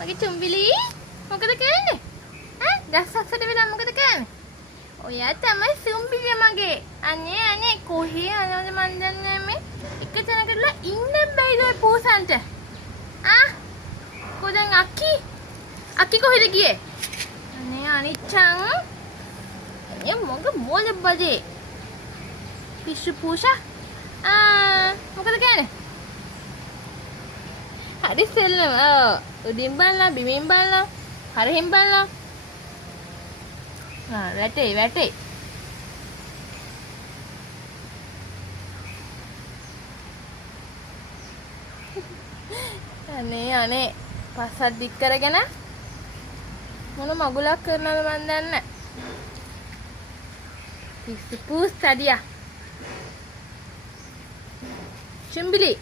මගේ චුම්බිලි මොකද කියන්නේ? ඈ දැස්සක්සට වෙලා මොකද කියන්නේ? ඔයා තමයි චුම්බිලි මගේ. අනේ කොහේ යනවද මන් දන්නේ මේ. එක තැනකටලා ඉන්න බැයිද ඔය පූසන්ට? කොහෙන් අක්කි කොහෙද ගියේ? අනේ අනිච්චං. එය මොකද බදේ? පිස්සු පූසා. මොකද කියන්නේ? හරි සෙල්ලම. උඩින් බලලා බිමින් බලලා හරින් බලලා. වැටේ. අනේ පස්සක් දික් කරගෙන මොන මගුලක් කරනවද මන් දන්නේ නැහැ. පිස්සු පූස් තඩියා. චුම්බිලි